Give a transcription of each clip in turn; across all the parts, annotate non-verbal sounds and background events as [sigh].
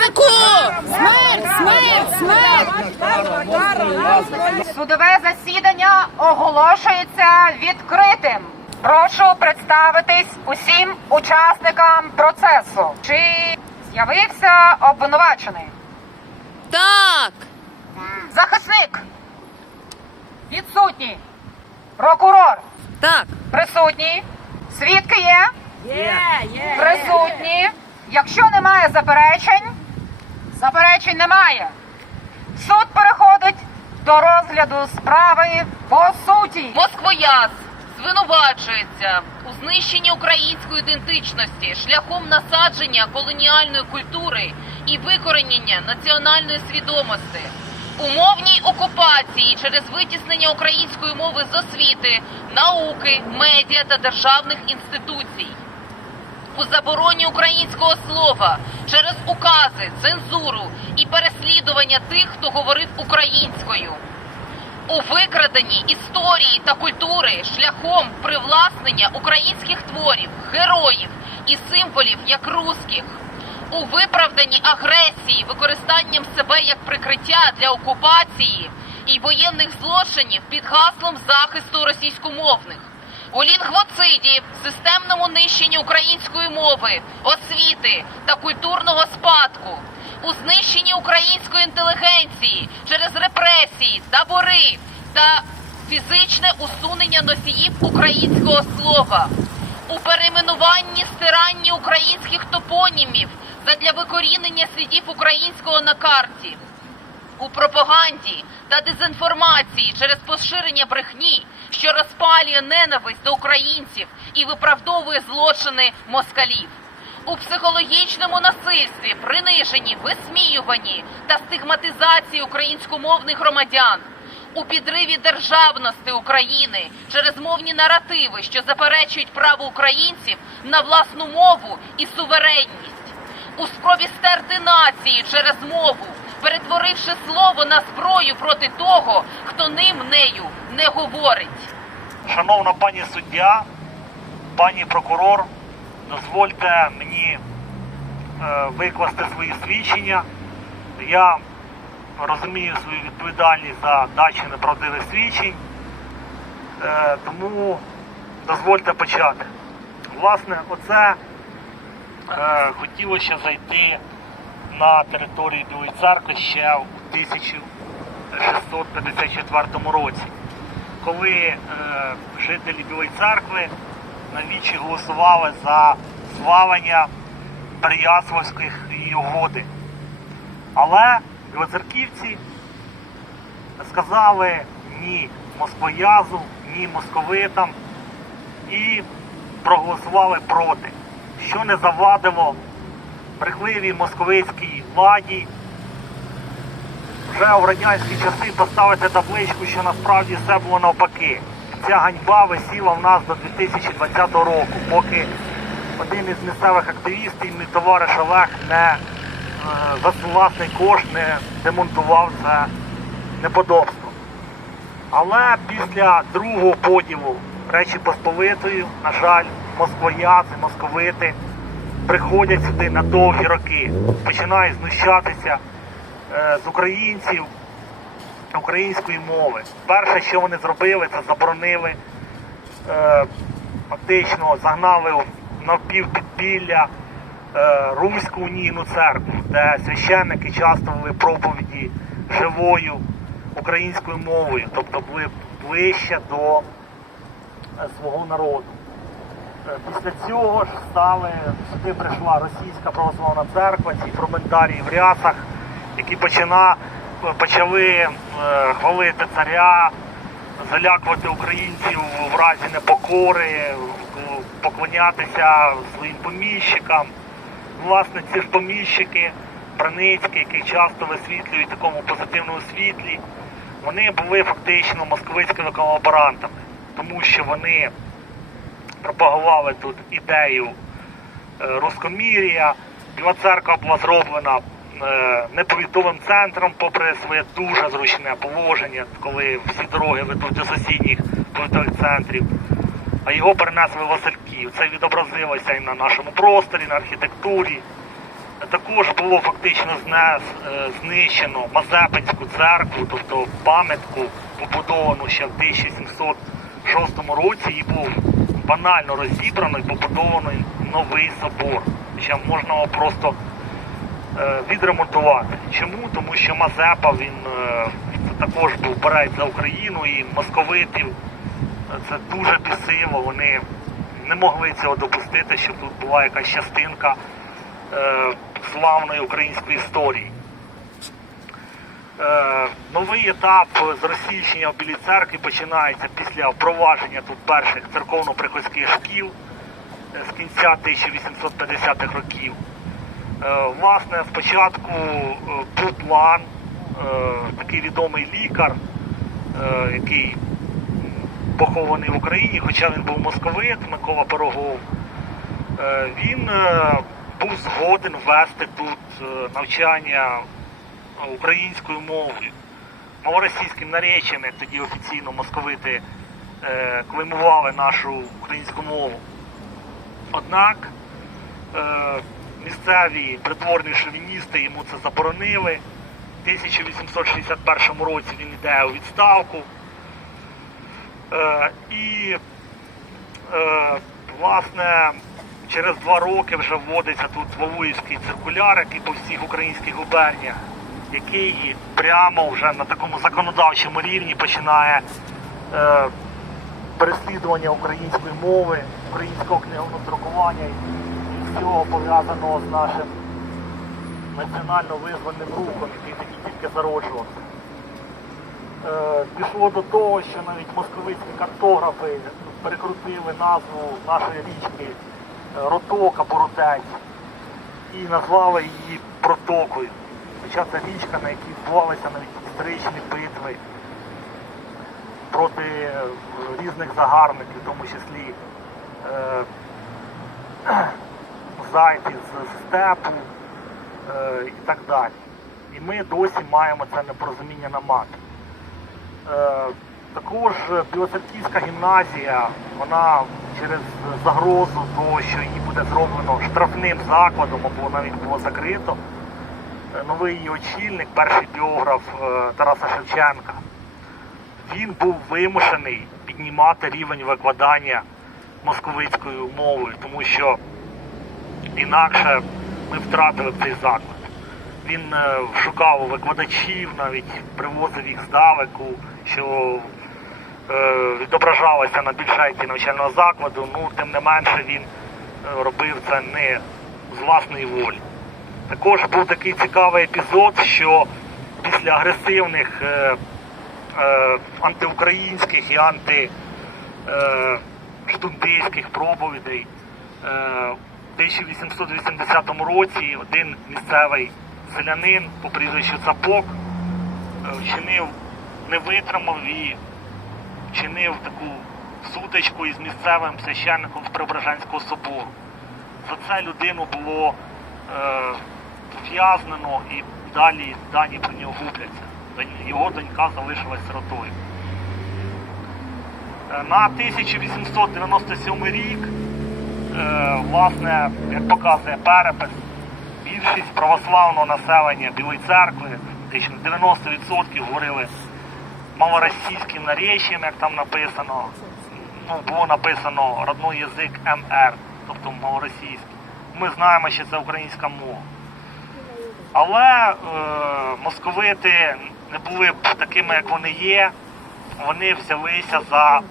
Язику! Смерть! Смерть! Смерть! Судове засідання оголошується відкритим. Прошу представитись усім учасникам процесу. Чи з'явився обвинувачений? Так! Захисник. Відсутній. Прокурор. Так! Присутній. Свідки є? Є, є. Присутні. Якщо немає заперечень, заперечень немає. Суд переходить до розгляду справи по суті. Москвояз звинувачується у знищенні української ідентичності шляхом насадження колоніальної культури і викоренення національної свідомості, умовній окупації через витіснення української мови з освіти, науки, медіа та державних інституцій. У забороні українського слова через укази, цензуру і переслідування тих, хто говорив українською у викраденні історії та культури шляхом привласнення українських творів, героїв і символів як русських, у виправданні агресії, використанням себе як прикриття для окупації і воєнних злочинів під гаслом захисту російськомовних. У лінгвоциді, системному нищенні української мови, освіти та культурного спадку, у знищенні української інтелігенції через репресії, табори та фізичне усунення носіїв українського слова, у перейменуванні стиранні українських топонімів задля викорінення слідів українського на карті у пропаганді та дезінформації через поширення брехні, що розпалює ненависть до українців і виправдовує злочини москалів. У психологічному насильстві, приниженні, висміюванні та стигматизації українськомовних громадян, у підриві державності України через мовні наративи, що заперечують право українців на власну мову і суверенність, у спробі стерти нації через мову, перетворивши слово на зброю проти того, хто ним нею не говорить. Шановна пані суддя, пані прокурор, дозвольте мені е, викласти свої свідчення. Я розумію свою відповідальність за дачу неправдивих свідчень, е, тому дозвольте почати. Власне, оце е, хотілося зайти на територію Білої церкви ще у 1654 році коли е, жителі Білої церкви на вічі голосували за свалення Переяславських і угоди. Але білоцерківці сказали ні москвоязу, ні московитам і проголосували проти, що не завадило брехливій московицькій владі вже у радянські часи поставити табличку, що насправді все було навпаки. Ця ганьба висіла в нас до 2020 року, поки один із місцевих активістів, мій товариш Олег, не е, за власний кошт не демонтував це неподобство. Але після другого поділу Речі Посполитою, на жаль, москвоязи, московити приходять сюди на довгі роки, починають знущатися е, з українців української мови. Перше, що вони зробили, це заборонили, е, фактично загнали в навпівпідпілля е, Руську унійну церкву, де священники часто вели проповіді живою українською мовою, тобто були ближче до е, свого народу. Е, Після цього ж стали сюди прийшла російська православна церква, ці фрументарії в рясах, які почина, почали е, хвалити царя, залякувати українців в разі непокори, е, поклонятися своїм поміщикам. Власне, ці ж поміщики, Браницькі, які часто висвітлюють в такому позитивному світлі, вони були фактично московицькими колаборантами, тому що вони пропагували тут ідею е, рускомір'я. Біла церква була зроблена е, неповітовим центром, попри своє дуже зручне положення, коли всі дороги ведуть до сусідніх повітових центрів. А його перенесли в Васильків. Це відобразилося і на нашому просторі, на архітектурі. також було фактично е, знищено Мазепинську церкву, тобто пам'ятку, побудовану ще в 1706 році, і був банально розібрано і побудований новий собор. Ще можна його просто е, відремонтувати. Чому? Тому що Мазепа він е, також був борець за Україну і московитів це дуже бісило. Вони не могли цього допустити, щоб тут була якась частинка е, славної української історії. Е, новий етап зросійщення в Білій церкві починається після впровадження тут перших церковно-приходських шкіл е, з кінця 1850-х років. Е, Власне, спочатку був такий відомий лікар, який похований в Україні, хоча він був московит, Микола Пирогов. Він був згоден ввести тут навчання українською мовою, малоросійським нареченням, як тоді офіційно московити е, клеймували нашу українську мову. Однак е, місцеві придворні шовіністи йому це заборонили. В 1861 році він йде у відставку. Е, і, е, власне, через два роки вже вводиться тут Валуївський циркуляр, який по всіх українських губерніях, який прямо вже на такому законодавчому рівні починає е, переслідування української мови, українського книжного друкування і всього пов'язаного з нашим національно визвольним рухом, який тоді тільки зароджувався. Е, Пішло до того, що навіть московицькі картографи перекрутили назву нашої річки е, Ротока Боротець і назвали її протокою. Це річка, на якій відбувалися навіть історичні битви проти е, різних загарбників, в тому числі е, [clears throat] зайців з степу е, і так далі. І ми досі маємо це непорозуміння на мапі. Е, Також Білоцерківська гімназія, вона через загрозу того, що її буде зроблено штрафним закладом або навіть було закрито. Е, Новий її очільник, перший біограф е, Тараса Шевченка, він був вимушений піднімати рівень викладання московицькою мовою, тому що інакше ми втратили б цей заклад. Він е, шукав викладачів, навіть привозив їх здалеку, що е, відображалося на бюджеті навчального закладу. Ну, тим не менше він робив це не з власної волі. Також був такий цікавий епізод, що після агресивних е, е, антиукраїнських і антиштундистських проповідей е, в 1880 році один місцевий селянин по прізвищу Цапок е, вчинив, не витримав і вчинив таку сутичку із місцевим священником з Преображенського собору. За це людину було е, ув'язнено і далі дані про нього губляться. Його донька залишилась сиротою. Е, На 1897 рік, е, власне, як показує перепис, більшість православного населення Білої церкви, фактично 90% говорили малоросійським наречієм, як там написано. Ну, було написано родной язик МР, тобто малоросійський. Ми знаємо, що це українська мова. Але е, московити не були б такими, як вони є. Вони взялися за е,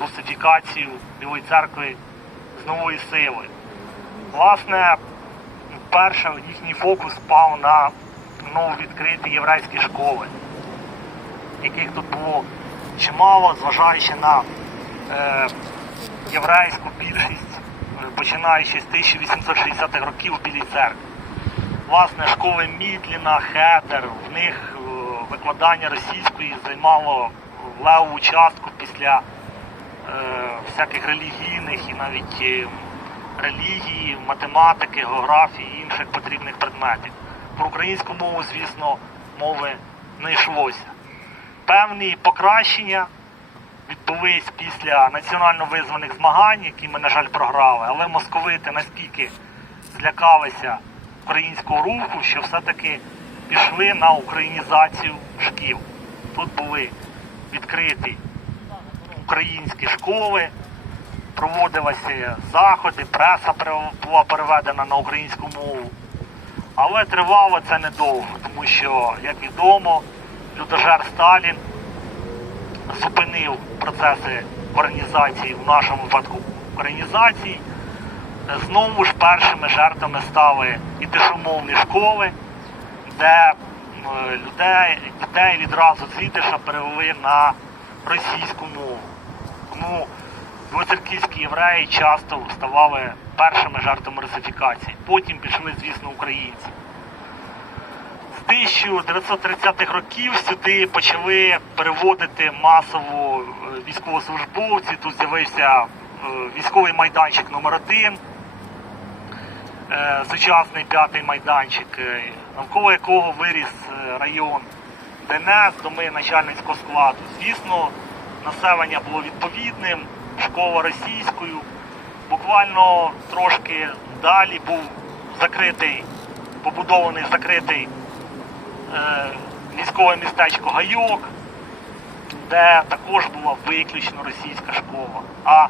русифікацію Білої церкви з новою силою. Власне, перше їхній фокус пав на нововідкриті єврейські школи, яких тут було чимало, зважаючи на е, єврейську більшість, починаючи з 1860-х років у Білій церкві. Власне, школи Мідліна, Хедер, в них е, викладання російської займало леву частку після е, всяких релігійних і навіть е, релігії, математики, географії і інших потрібних предметів. Про українську мову, звісно, мови не йшлося. Певні покращення відбулись після національно визваних змагань, які ми, на жаль, програли, але московити настільки злякалися українського руху, що все-таки пішли на українізацію шкіл. Тут були відкриті українські школи, проводилися заходи, преса була переведена на українську мову. Але тривало це недовго, тому що, як відомо, людожер Сталін зупинив процеси організації, в нашому випадку українізації. Знову ж першими жертвами стали і тишомовні школи, де людей, дітей відразу з перевели на російську мову. Тому білоцерківські євреї часто ставали першими жертвами русифікації. Потім пішли, звісно, українці. З 1930-х років сюди почали переводити масово е, військовослужбовці. Тут з'явився е, військовий майданчик номер 1 е, сучасний п'ятий майданчик, е, навколо якого виріс е, район ДНС, доми начальницького складу. Звісно, населення було відповідним, школа російською. Буквально трошки далі був закритий, побудований закритий е, військове містечко Гайок, де також була виключно російська школа. А е,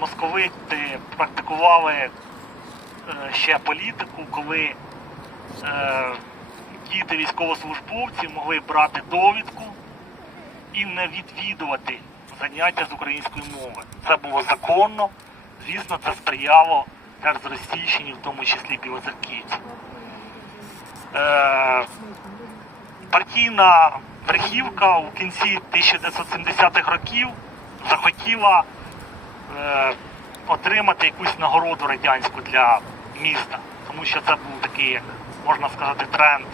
московити практикували е, ще політику, коли е, діти військовослужбовців могли брати довідку і не відвідувати заняття з української мови. Це було законно. Звісно, це сприяло теж зростійщині, в тому числі білоцерківців. Е, партійна верхівка у кінці 1970-х років захотіла е, отримати якусь нагороду радянську для міста, тому що це був такий, можна сказати, тренд.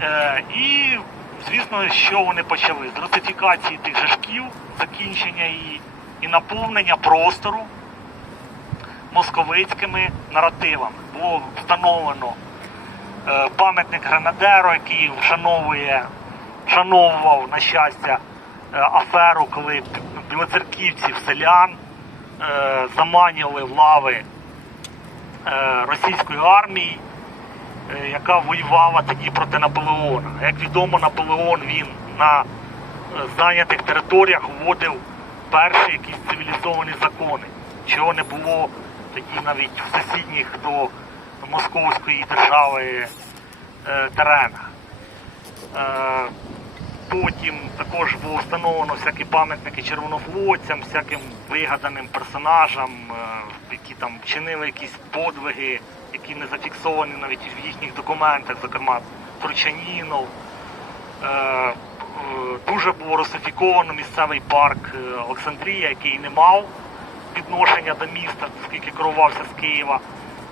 Е, і, звісно, що вони почали? З русифікації тих же шкіл, закінчення і, і наповнення простору московицькими наративами. Було встановлено е, пам'ятник Гренадеру, який вшановує, вшановував, на щастя, е, аферу, коли білоцерківців, селян е, заманювали в лави російської армії, е, яка воювала тоді проти Наполеона. Як відомо, Наполеон він на е, зайнятих територіях вводив перші якісь цивілізовані закони, чого не було тоді навіть в сусідніх до московської держави е, теренах. Потім також було встановлено всякі пам'ятники червонофлотцям, всяким вигаданим персонажам, е, які там вчинили якісь подвиги, які не зафіксовані навіть в їхніх документах, зокрема Турчанінов. Е, е, Дуже було русифіковано місцевий парк Олександрія, який не мав відношення до міста, оскільки керувався з Києва.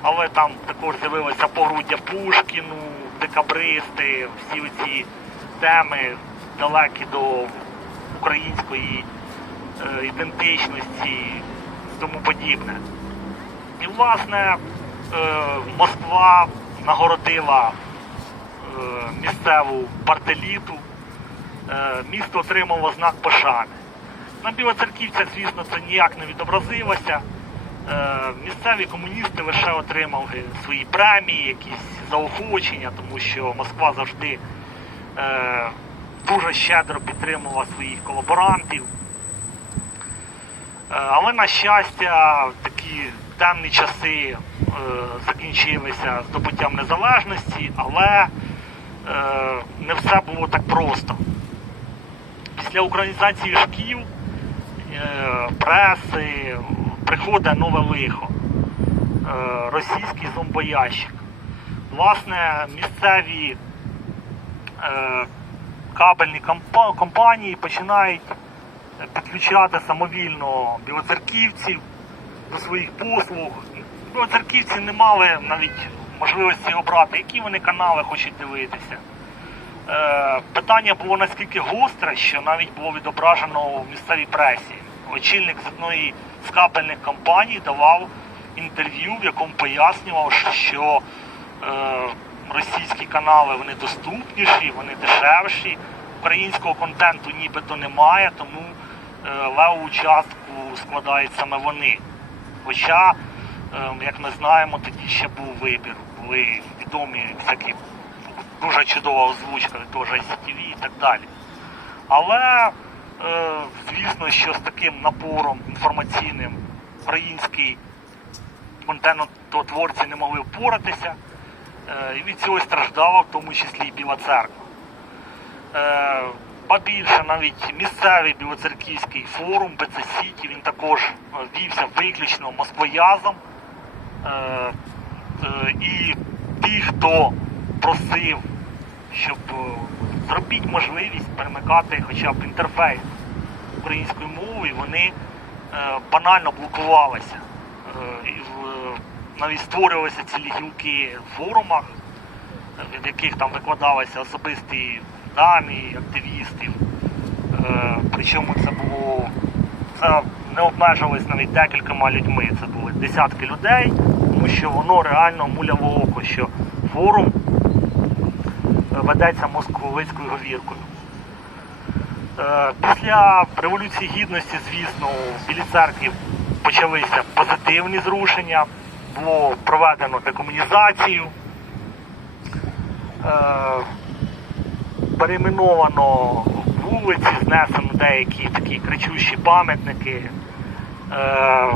Але там також з'явилося погруддя Пушкіну, декабристи, всі ці теми далекі до української е, ідентичності і тому подібне. І, власне, е, Москва нагородила е, місцеву партеліту, місто отримало знак пошани. На білоцерківцях, звісно, це ніяк не відобразилося. Місцеві комуністи лише отримали свої премії, якісь заохочення, тому що Москва завжди дуже щедро підтримувала своїх колаборантів. Е, Але, на щастя, такі темні часи е, закінчилися здобуттям незалежності, але е, не все було так просто. Після українізації шкіл, преси приходить нове лихо. Російський зомбоящик. Власне, місцеві кабельні компанії починають підключати самовільно білоцерківців до своїх послуг. Білоцерківці не мали навіть можливості обрати, які вони канали хочуть дивитися. Е, питання було наскільки гостре, що навіть було відображено в місцевій пресі. Очільник з одної з кабельних компаній давав інтерв'ю, в якому пояснював, що е, російські канали вони доступніші, вони дешевші, українського контенту нібито немає, тому е, леву частку складають саме вони. Хоча Ем, Як ми знаємо, тоді ще був вибір. Були відомі всякі дуже чудова озвучка від того ICTV і так далі. Але, е, звісно, що з таким напором інформаційним українські контентотворці не могли впоратися. Е, І від цього страждала, в тому числі і Біла церква. Е, Ба більше навіть місцевий білоцерківський форум БЦ Сіті, він також е, вівся виключно москвоязом. Е, е, І ті, хто просив, щоб е, зробіть можливість перемикати хоча б інтерфейс українською мовою, вони е, банально блокувалися. Навіть створювалися цілі гілки в форумах, в яких там викладалися особисті дані активістів. Е, Причому це було це не обмежувалось навіть декількома людьми. Це були десятки людей, тому що воно реально муляло око, що форум ведеться московицькою говіркою. Е, Після Революції Гідності, звісно, в Білій церкві почалися позитивні зрушення, було проведено декомунізацію, е, перейменовано вулиці, знесено деякі такі кричущі пам'ятники. Е,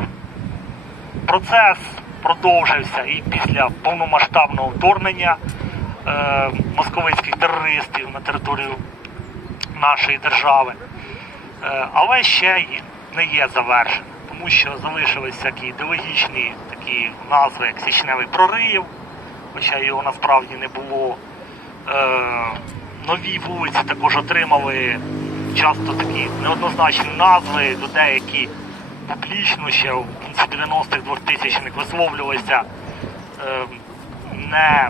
Процес продовжився і після повномасштабного вторгнення е, московицьких терористів на територію нашої держави. Але ще не є завершеним, тому що залишились всякі ідеологічні такі назви, як Січневий прорив, хоча його насправді не було. Е, Нові вулиці також отримали часто такі неоднозначні назви, людей, які публічно ще в кінці 90-х 2000-х висловлювалися е, не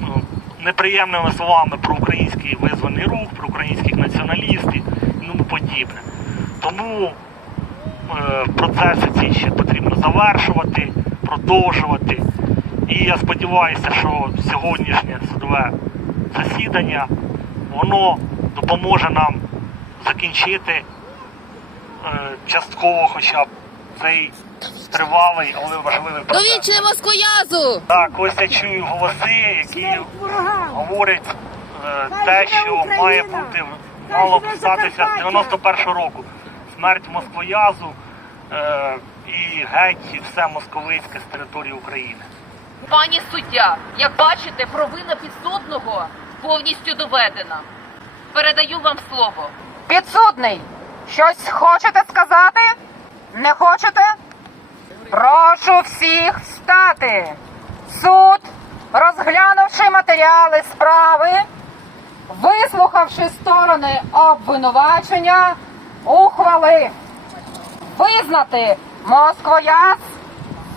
ну, неприємними словами про український визваний рух, про українських націоналістів і тому подібне. Тому процеси ці ще потрібно завершувати, продовжувати. І я сподіваюся, що сьогоднішнє судове засідання воно допоможе нам закінчити е, частково хоча б цей тривалий, але важливий процес. Довічне москоязу! Так, ось я чую голоси, які говорять е, те, що має бути мало статися з 91-го року. Смерть москвоязу е, і геть все московицьке з території України. Пані суддя, як бачите, провина підсудного повністю доведена. Передаю вам слово. Підсудний, щось хочете сказати? Не хочете? Прошу всіх встати. Суд, розглянувши матеріали справи, вислухавши сторони обвинувачення, ухвалив визнати Москвояз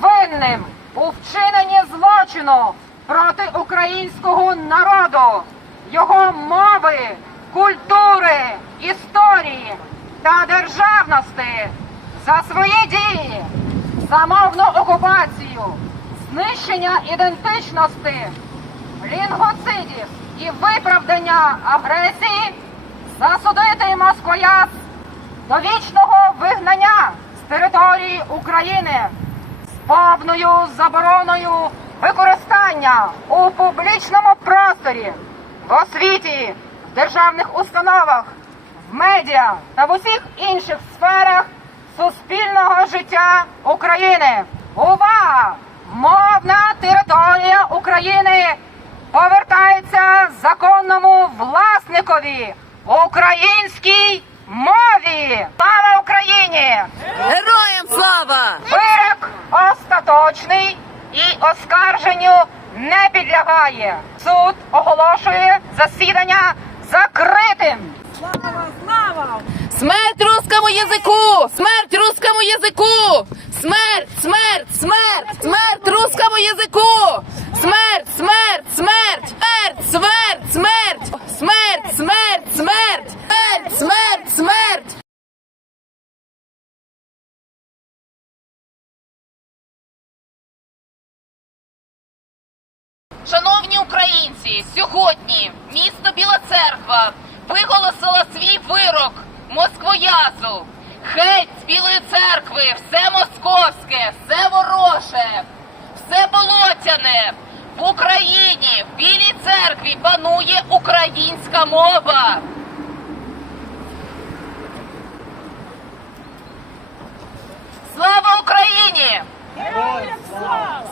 винним у вчиненні злочину проти українського народу, його мови, культури, історії та державності за свої дії, замовну окупацію, знищення ідентичності, лінгоцидів і виправдання агресії засудити Москвояз до вічного вигнання з території України з повною забороною використання у публічному просторі, в освіті, в державних установах, в медіа та в усіх інших сферах суспільного життя України. Увага! Мовна територія України повертається законному власникові українській мові. Слава Україні! Героям слава! Вирок остаточний і оскарженню не підлягає. Суд оголошує засідання закритим. Слава, слава! Смерть русскому язику! Смерть русскому язику! Смерть, смерть, смерть! Смерть русскому язику! Смерть, смерть, смерть! Смерть, смерть, смерть! Смерть, смерть, смерть! Смерть, смерть, смерть! Шановні українці, сьогодні місто Біла Церква виголосило свій вирок Москвоязу. Геть з білої церкви, все московське, все вороже, все болотяне. В Україні в білій церкві панує українська мова. Слава Україні!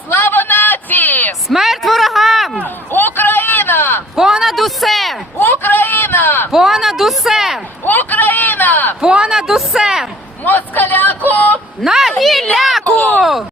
Слава нації! Смерть ворогам! Україна! Понад усе! Україна! Понад усе! Україна! Понад усе! Москаляку! На гілляку!